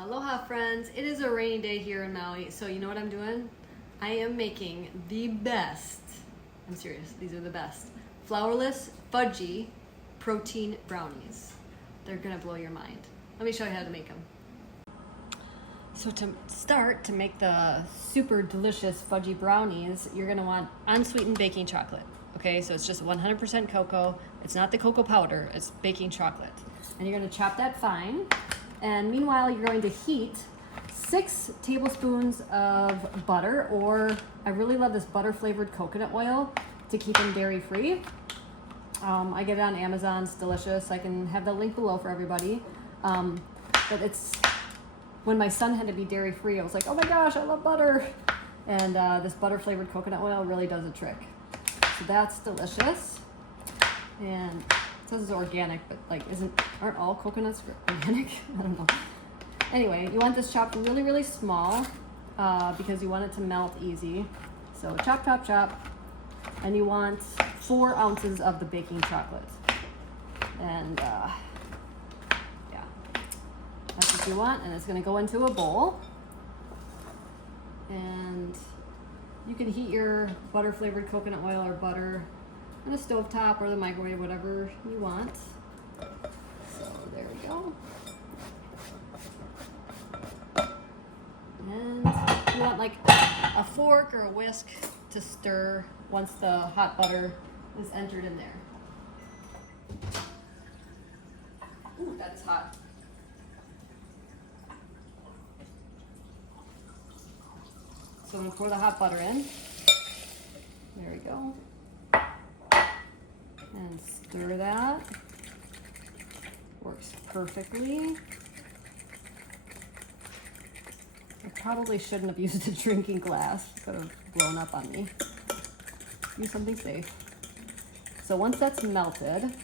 Aloha friends, it is a rainy day here in Maui, so you know what I'm doing? I am making the best, I'm serious, these are the best, Flourless Fudgy protein brownies. They're gonna blow your mind. Let me show you how to make them. So to start, to make the super delicious fudgy brownies, you're gonna want unsweetened baking chocolate. Okay, so it's just 100% cocoa. It's not the cocoa powder, it's baking chocolate. And you're gonna chop that fine. And meanwhile, you're going to heat 6 tablespoons of butter, or I really love this butter flavored coconut oil to keep them dairy free. I get it on Amazon, it's delicious. I can have the link below for everybody. But it's, when my son had to be dairy free, I was like, oh my gosh, I love butter. And this butter flavored coconut oil really does a trick. So that's delicious. And it says it's organic, but like aren't all coconuts organic? I don't know. Anyway, you want this chopped really, really small because you want it to melt easy. So chop, chop, chop. And you want 4 ounces of the baking chocolate. And yeah, that's what you want. And it's gonna go into a bowl. And you can heat your butter flavored coconut oil or butter on a stovetop or the microwave, whatever you want. So there we go. And you want like a fork or a whisk to stir once the hot butter is entered in there. Ooh, that's hot. So I'm gonna pour the hot butter in. There we go. And stir that. Works perfectly. I probably shouldn't have used a drinking glass. It could have blown up on me. Use something safe. So once that's melted,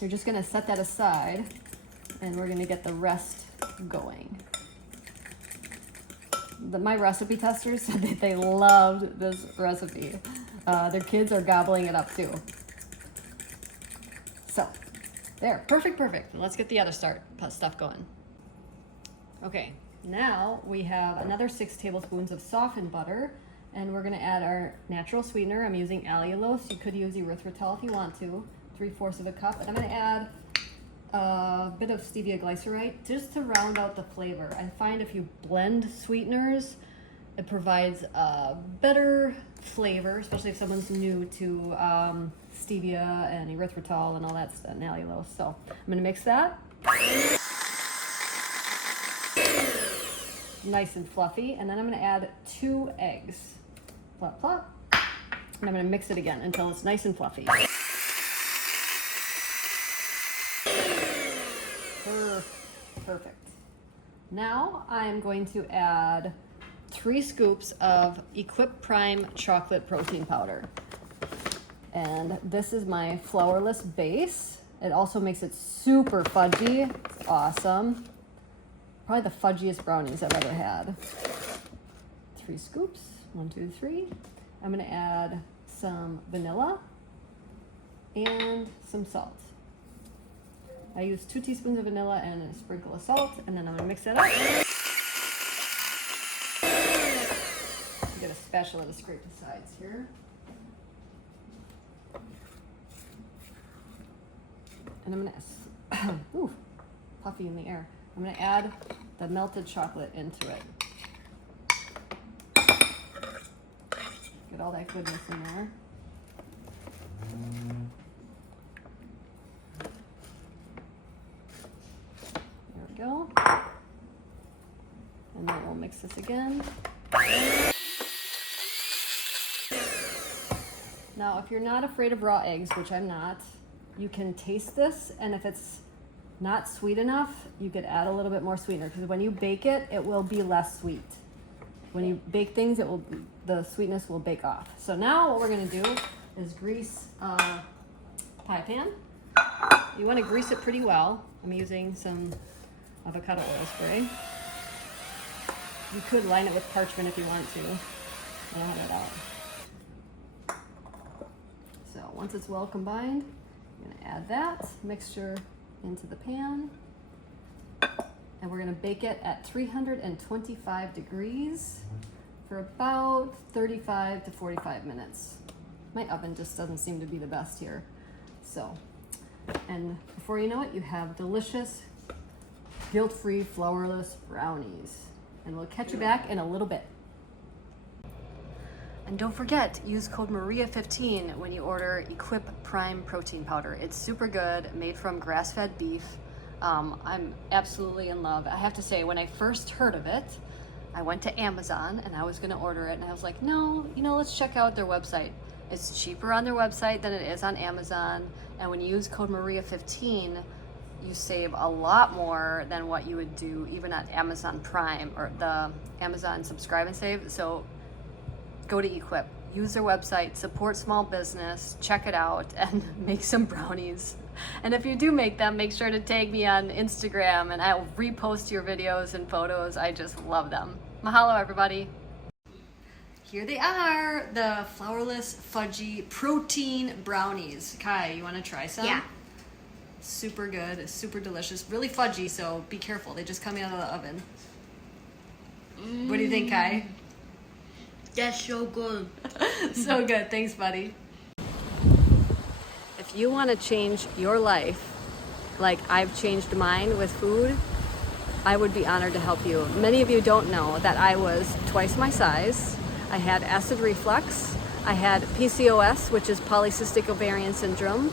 you're just gonna set that aside and we're gonna get the rest going. My recipe testers said that they loved this recipe. Their kids are gobbling it up too. So, there, perfect, perfect. Let's get the other stuff going. Okay, now we have another 6 tablespoons of softened butter, and we're gonna add our natural sweetener. I'm using allulose. You could use erythritol if you want to, 3/4 of a cup. And I'm gonna add a bit of stevia glycerite just to round out the flavor. I find if you blend sweeteners, it provides a better flavor, especially if someone's new to stevia and erythritol and all that stuff, and allulose. So I'm gonna mix that. Nice and fluffy. And then I'm gonna add 2 eggs. Plop, plop. And I'm gonna mix it again until it's nice and fluffy. Perfect. Now I'm going to add 3 scoops of Equip Prime chocolate protein powder. And this is my flourless base. It also makes it super fudgy. It's awesome. Probably the fudgiest brownies I've ever had. 3 scoops, 1, 2, 3. I'm gonna add some vanilla and some salt. I use 2 teaspoons of vanilla and a sprinkle of salt, and then I'm gonna mix that up. Get a spatula to scrape the sides here. And I'm gonna, ooh, puffy in the air. I'm gonna add the melted chocolate into it. Get all that goodness in there. There we go. And then we'll mix this again. Now, if you're not afraid of raw eggs, which I'm not, you can taste this, and if it's not sweet enough, you could add a little bit more sweetener, because when you bake it, it will be less sweet. When you bake things, the sweetness will bake off. So now what we're gonna do is grease a pie pan. You wanna grease it pretty well. I'm using some avocado oil spray. You could line it with parchment if you want to. I don't have it out. So once it's well combined, I'm gonna add that mixture into the pan. and we're gonna bake it at 325 degrees for about 35 to 45 minutes. My oven just doesn't seem to be the best here. So, and before you know it, you have delicious, guilt-free, flourless brownies. And we'll catch you back in a little bit. And don't forget, use code Maria15 when you order Equip Prime Protein Powder. It's super good, made from grass-fed beef. I'm absolutely in love. I have to say, when I first heard of it, I went to Amazon and I was gonna order it, and I was like, no, let's check out their website. It's cheaper on their website than it is on Amazon. And when you use code Maria15, you save a lot more than what you would do even at Amazon Prime or the Amazon Subscribe and Save. So go to Equip, use their website, support small business, check it out, and make some brownies. And if you do make them, make sure to tag me on Instagram and I'll repost your videos and photos. I just love them. Mahalo, everybody. Here they are, the Flourless Fudgy Protein Brownies. Kai, you want to try some? Yeah. Super good, super delicious, really fudgy, so be careful. They just come out of the oven. What do you think, Kai? That's so good. So good. Thanks, buddy. If you want to change your life like I've changed mine with food, I would be honored to help you. Many of you don't know that I was twice my size. I had acid reflux. I had PCOS, which is polycystic ovarian syndrome.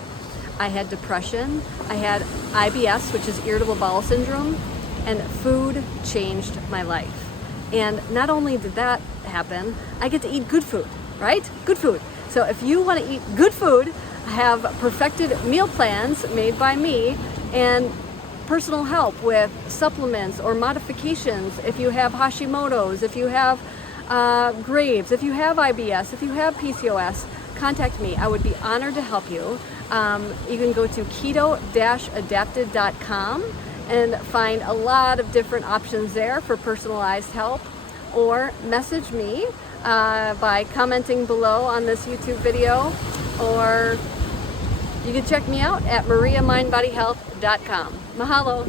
I had depression. I had IBS, which is irritable bowel syndrome. And food changed my life. And not only did that happen, I get to eat good food, right? Good food. So if you want to eat good food, I have perfected meal plans made by me and personal help with supplements or modifications if you have Hashimoto's, if you have Graves, if you have IBS, if you have PCOS, contact me. I would be honored to help you. You can go to keto-adapted.com and find a lot of different options there for personalized help, or message me by commenting below on this YouTube video, or you can check me out at mariamindbodyhealth.com. Mahalo.